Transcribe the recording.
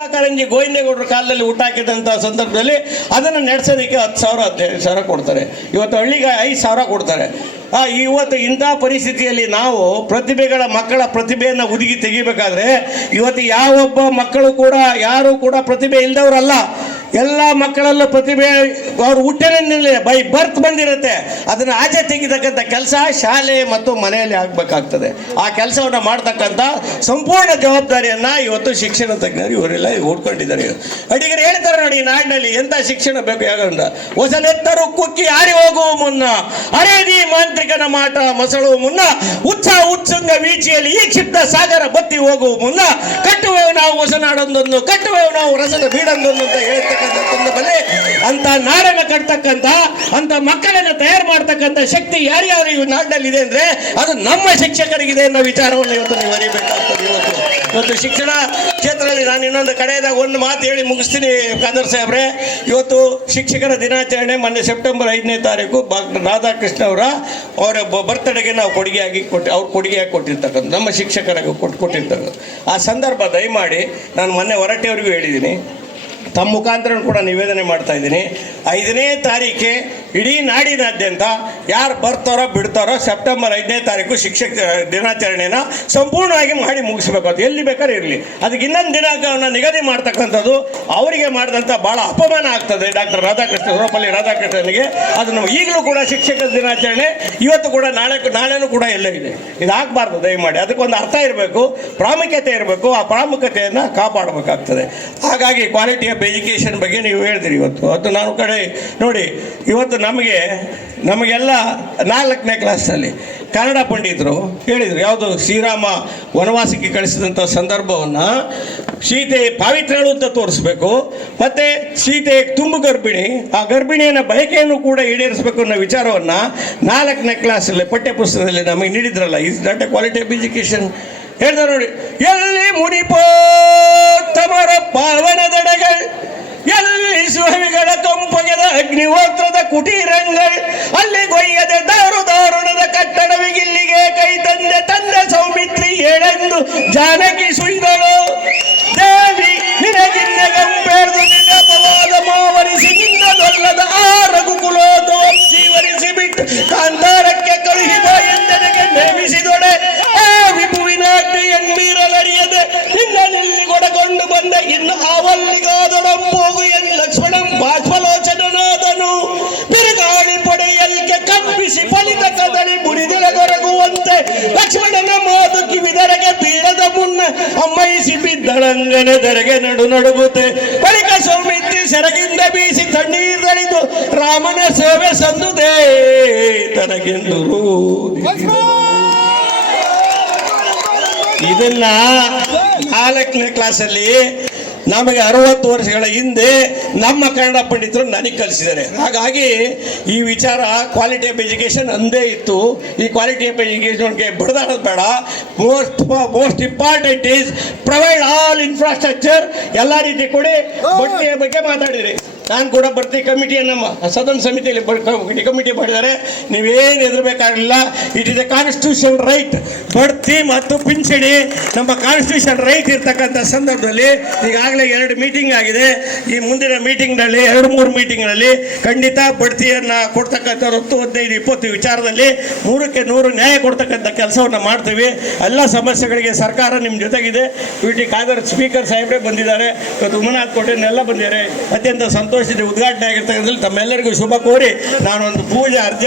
ಕಾರಂಜಿ ಗೋವಿಂದೇಗೌಡರ ಕಾಲದಲ್ಲಿ ಊಟ ಹಾಕಿದಂಥ ಸಂದರ್ಭದಲ್ಲಿ ಅದನ್ನು ನಡೆಸೋದಕ್ಕೆ 10,000 15,000 ಕೊಡ್ತಾರೆ. ಇವತ್ತು ಹಳ್ಳಿಗೆ 5,000 ಕೊಡ್ತಾರೆ. ಇವತ್ತು ಇಂಥ ಪರಿಸ್ಥಿತಿಯಲ್ಲಿ ನಾವು ಮಕ್ಕಳ ಪ್ರತಿಭೆಯನ್ನು ಹುಡುಗಿ ತೆಗಿಬೇಕಾದ್ರೆ ಇವತ್ತು ಯಾವೊಬ್ಬ ಮಕ್ಕಳು ಕೂಡ ಯಾರು ಕೂಡ ಪ್ರತಿಭೆ ಇಲ್ಲದವರಲ್ಲ. ಎಲ್ಲ ಮಕ್ಕಳಲ್ಲೂ ಪ್ರತಿಭೆ ಅವ್ರು ಹುಟ್ಟಿನಿಂದಲೇ ಬೈ ಬರ್ತ್ ಬಂದಿರುತ್ತೆ. ಅದನ್ನು ಆಚೆ ತೆಗಿತಕ್ಕಂಥ ಕೆಲಸ ಶಾಲೆ ಮತ್ತು ಮನೆಯಲ್ಲಿ ಆಗಬೇಕಾಗ್ತದೆ. ಆ ಕೆಲಸವನ್ನು ಮಾಡ್ತಕ್ಕಂಥ ಸಂಪೂರ್ಣ ಜವಾಬ್ದಾರಿಯನ್ನು ಇವತ್ತು ಶಿಕ್ಷಣ ತಜ್ಞರು ಇವರೆಲ್ಲ ಓಡ್ಕೊಂಡಿದ್ದಾರೆ. ಅಡಿಗರು ಹೇಳ್ತಾರೆ ನೋಡಿ, ನಾಡಿನಲ್ಲಿ ಎಂಥ ಶಿಕ್ಷಣ ಬೇಕು ಯಾಕಂದ್ರೆ ಹೊಸನೆತ್ತರು ಕುಕ್ಕಿ ಹಾರಿ ಹೋಗುವ ಮುನ್ನ ಅರೇದಿ ಮಾಂತ್ರಿಕನ ಮಾಟ ಮಸಳುವ ಮುನ್ನ ಉತ್ಸಂಗ ವೀಚಿಯಲ್ಲಿ ಈ ಕ್ಷಿಪ್ತ ಸಾಗರ ಬತ್ತಿ ಹೋಗುವ ಮುನ್ನ ಕಟ್ಟುವೆವು ನಾವು ಹೊಸನಾಡೊಂದೊಂದು ಕಟ್ಟುವೆವು ನಾವು ರಸದ ಬೀಡೊಂದೊಂದು ಅಂತ ಹೇಳ್ತಕ್ಕಂಥ ಸಂದರ್ಭದಲ್ಲಿ ಅಂತ ನಾಡನ್ನು ಕಟ್ತಕ್ಕಂಥ ಅಂತ ಮಕ್ಕಳನ್ನು ತಯಾರು ಮಾಡ್ತಕ್ಕಂಥ ಶಕ್ತಿ ಯಾರ್ಯಾರು ಈ ನಾಡಿನಲ್ಲಿ ಇದೆ ಅಂದ್ರೆ ಅದು ನಮ್ಮ ಶಿಕ್ಷಕರಿಗಿದೆ ಅನ್ನೋ ವಿಚಾರವನ್ನು ಇವತ್ತು ನೀವು ಅರಿಬೇಕಾಗ್ತದೆ. ಇವತ್ತು ಶಿಕ್ಷಣ ಕ್ಷೇತ್ರದಲ್ಲಿ ನಾನು ಇನ್ನೊಂದು ಕಡೆಯದಾಗ ಒಂದು ಮಾತು ಹೇಳಿ ಮುಗಿಸ್ತೀನಿ ಖಾದರ್ ಸಾಹೇಬ್ರೆ. ಇವತ್ತು ಶಿಕ್ಷಕರ ದಿನಾಚರಣೆ ಮೊನ್ನೆ ಸೆಪ್ಟೆಂಬರ್ 5ನೇ ತಾರೀಕು ರಾಧಾಕೃಷ್ಣ ಅವರ ಬರ್ತ್ಡೇಗೆ ನಾವು ಕೊಡುಗೆಯಾಗಿ ಕೊಟ್ಟಿರ್ತಕ್ಕಂಥ ನಮ್ಮ ಶಿಕ್ಷಕರಿಗೆ ಕೊಟ್ಟಿರ್ತಕ್ಕಂಥ ಆ ಸಂದರ್ಭ ದಯಮಾಡಿ ನಾನು ಮೊನ್ನೆ ಹೊರಟೆಯವರಿಗೂ ಹೇಳಿದ್ದೀನಿ, ತಮ್ಮ ಮುಖಾಂತರ ಕೂಡ ನಿವೇದನೆ ಮಾಡ್ತಾ ಇದ್ದೀನಿ. 5ನೇ ತಾರೀಕೆ ಇಡೀ ನಾಡಿನಾದ್ಯಂತ ಯಾರು ಬರ್ತಾರೋ ಬಿಡ್ತಾರೋ ಸೆಪ್ಟೆಂಬರ್ 5ನೇ ತಾರೀಕು ಶಿಕ್ಷಕ ದಿನಾಚರಣೆನ ಸಂಪೂರ್ಣವಾಗಿ ಮಾಡಿ ಮುಗಿಸ್ಬೇಕು. ಅದು ಎಲ್ಲಿ ಬೇಕಾದ್ರೂ ಇರಲಿ. ಅದಕ್ಕೆ ಇನ್ನೊಂದು ದಿನಾಂಕವನ್ನು ನಿಗದಿ ಮಾಡ್ತಕ್ಕಂಥದ್ದು ಅವರಿಗೆ ಮಾಡಿದಂಥ ಭಾಳ ಅಪಮಾನ ಆಗ್ತದೆ. ಡಾಕ್ಟರ್ ರಾಧಾಕೃಷ್ಣ ಸರ್ವಪಲ್ಲಿ ರಾಧಾಕೃಷ್ಣನಿಗೆ ಅದನ್ನು ಈಗಲೂ ಕೂಡ ಶಿಕ್ಷಕರ ದಿನಾಚರಣೆ ಇವತ್ತು ಕೂಡ ನಾಳೆನೂ ಕೂಡ ಎಲ್ಲ ಇದೆ. ಇದು ಆಗಬಾರ್ದು ದಯಮಾಡಿ. ಅದಕ್ಕೊಂದು ಅರ್ಥ ಇರಬೇಕು, ಪ್ರಾಮುಖ್ಯತೆ ಇರಬೇಕು. ಆ ಪ್ರಾಮುಖ್ಯತೆಯನ್ನು ಕಾಪಾಡಬೇಕಾಗ್ತದೆ. ಹಾಗಾಗಿ ಕ್ವಾಲಿಟಿ ಆಫ್ ಎಜುಕೇಷನ್ ಬಗ್ಗೆ ನೀವು ಹೇಳಿದಿರಿ ಇವತ್ತು. ಅದು ನಾನು ಕಡೆ ನೋಡಿ, ಇವತ್ತು ನಮಗೆಲ್ಲ 4ನೇ ಕ್ಲಾಸ್ನಲ್ಲಿ ಕನ್ನಡ ಪಂಡಿತರು ಹೇಳಿದರು, ಯಾವುದು ಶ್ರೀರಾಮ ವನವಾಸಕ್ಕೆ ಕಳಿಸಿದಂಥ ಸಂದರ್ಭವನ್ನು ಸೀತೆ ಪಾವಿತ್ರಳು ಅಂತ ತೋರಿಸ್ಬೇಕು, ಮತ್ತು ಸೀತೆ ತುಂಬು ಗರ್ಭಿಣಿ, ಆ ಗರ್ಭಿಣಿಯನ್ನು ಬಯಕೆಯನ್ನು ಕೂಡ ಈಡೇರಿಸಬೇಕು ಅನ್ನೋ ವಿಚಾರವನ್ನು 4ನೇ ಕ್ಲಾಸಲ್ಲಿ ಪಠ್ಯಪುಸ್ತಕದಲ್ಲಿ ನಮಗೆ ನೀಡಿದ್ರಲ್ಲ. Is not a quality of education. ಹೇಳ್ತಾರೆ ನೋಡಿ, ಎಲ್ಲಿ ಮುನಿಪೋ ತಮರ ಪಾವನದಡಗಳು, ಎಲ್ಲಿ ಸುಹವಿಗಳ ಕಂಪಗೆದ ಅಗ್ನಿಹೋತ್ರದ ಕುಟೀರಂಗಳು, ಅಲ್ಲಿ ಗೊಯ್ಯದ ದಾರುಣದ ಕಟ್ಟಡವಿಗಿಲ್ಲಿಗೆ ಕೈ ತಂದೆ ಸೌಮಿತ್ರಿ ಏಳೆಂದು ಜಾನಕಿ ಸುಯ್ದಳು. ದೇವಿ ನಿನಗಿನ್ನಗಂಪೇರ್ದು ನಿನ್ನಪವಾದ ಮಾವರಿಸಿ ನಿನ್ನದೊಲ್ಲದ ಆ ರಘುಕುಲೋದ ಜೀವರಿಸಿ ಬಿಟ್ಟು ಕಾಂತಾರಕ್ಕೆ ಕಳುಹಿದ ಎಂದೆನಗೆ ನೇಮಿಸಿದೊಡೆ. ಆ ವಿಭುವಿನಾಗ್ನಿ ಎನ್ಮೀರಲರಿಯದೆ ನಿನ್ನಲ್ಲಿ ಕೊಡಕೊಂಡು ಬಂದ ಇನ್ನು ಅವಲ್ಲಿಗಾದೊಡಂಬೋಗು ಎನ್ ಲಕ್ಷ್ಮಣಂ ಬಾಷ್ಪಲೋಚನನಾದನು. ಬಿರುಗಾಳಿ ಪೊಡೆಯಲ್ಕೆ ಕಂಪಿಸಿ ಫಲಿತ ಕದಳಿ ಮುರಿದೆಲೆಗೊರಗುವಂತೆ ಲಕ್ಷ್ಮಣನ ಮಾತು ಕಿವಿದರೆಗೆ ಬೀಳದ ಮುನ್ನ ಅಮ್ಮಯಿಸಿ ಬಿದ್ದಳಂಗನೆ ದರೆಗೆ ನಡುಗುತ್ತೆ. ಬಳಿಕ ಸೌಮಿತ್ರಿ ಸೆರಗಿಂದ ಬೀಸಿ ತಣ್ಣೀರಳಿದು ರಾಮನ ಸೇವೆ ಸಂದುದೇ ತನಗೆಂದು ಇದನ್ನ 4ನೇ ಕ್ಲಾಸಲ್ಲಿ ನಮಗೆ 60 ವರ್ಷಗಳ ಹಿಂದೆ ನಮ್ಮ ಕನ್ನಡ ಪಂಡಿತರು ನನಗೆ ಕಲಿಸಿದ್ದಾರೆ. ಹಾಗಾಗಿ ಈ ವಿಚಾರ ಕ್ವಾಲಿಟಿ ಆಫ್ ಎಜುಕೇಷನ್ ಅಂದೇ ಇತ್ತು. ಈ ಕ್ವಾಲಿಟಿ ಆಫ್ ಎಜುಕೇಷನ್ಗೆ ಬಡದಾಡೋದು ಬೇಡ. Most important is provide all infrastructure. ಎಲ್ಲ ರೀತಿ ಕೊಡಿ. ಬಡ್ತಿಯ ಬಗ್ಗೆ ಮಾತಾಡಿದ್ರಿ, ನಾನು ಕೂಡ ಬಡ್ತಿ ಕಮಿಟಿಯನ್ನು ಸದನ ಸಮಿತಿಯಲ್ಲಿ ಕಮಿಟಿ ಮಾಡಿದ್ದಾರೆ. ನೀವೇನು ಹೆದರಬೇಕಾಗಿಲ್ಲ. It is a constitution right. ಬಡ್ತಿ ಮತ್ತು ಪಿಂಚಣಿ ನಮ್ಮ ಕಾನ್ಸ್ಟಿಟ್ಯೂಷನ್ ರೈಟ್ ಇರ್ತಕ್ಕಂಥ ಸಂದರ್ಭದಲ್ಲಿ ಈಗಾಗಲೇ 2 ಮೀಟಿಂಗ್ ಆಗಿದೆ. ಈ ಮುಂದಿನ ಮೀಟಿಂಗ್ನಲ್ಲಿ 2-3 ಮೀಟಿಂಗ್ನಲ್ಲಿ ಖಂಡಿತ ಬಡ್ತಿಯನ್ನು ಕೊಡ್ತಕ್ಕಂಥ 10, 15, 20 ವಿಚಾರದಲ್ಲಿ 100ಕ್ಕೆ 100 ನ್ಯಾಯ ಕೊಡ್ತಕ್ಕಂಥ ಕೆಲಸವನ್ನು ಮಾಡ್ತೀವಿ. ಎಲ್ಲ ಸಮಸ್ಯೆಗಳಿಗೆ ಸರ್ಕಾರ ನಿಮ್ಮ ಜೊತೆಗಿದೆ. ಟಿ ಖಾದರ್ ಸ್ಪೀಕರ್ ಸಾಹೇಬ್ರೆ ಬಂದಿದ್ದಾರೆ, ಇವತ್ತು ಉಮನಾಥ್ ಕೋಟೆನೆಲ್ಲ ಬಂದಿದ್ದಾರೆ. ಅತ್ಯಂತ ಸಂತೋಷದ ಉದ್ಘಾಟನೆ ಆಗಿರ್ತಕ್ಕಂಥದ್ದು ತಮ್ಮೆಲ್ಲರಿಗೂ ಶುಭ ಕೋರಿ ನಾನೊಂದು ಪೂಜೆ ಅರ್ಜೆಂಟ್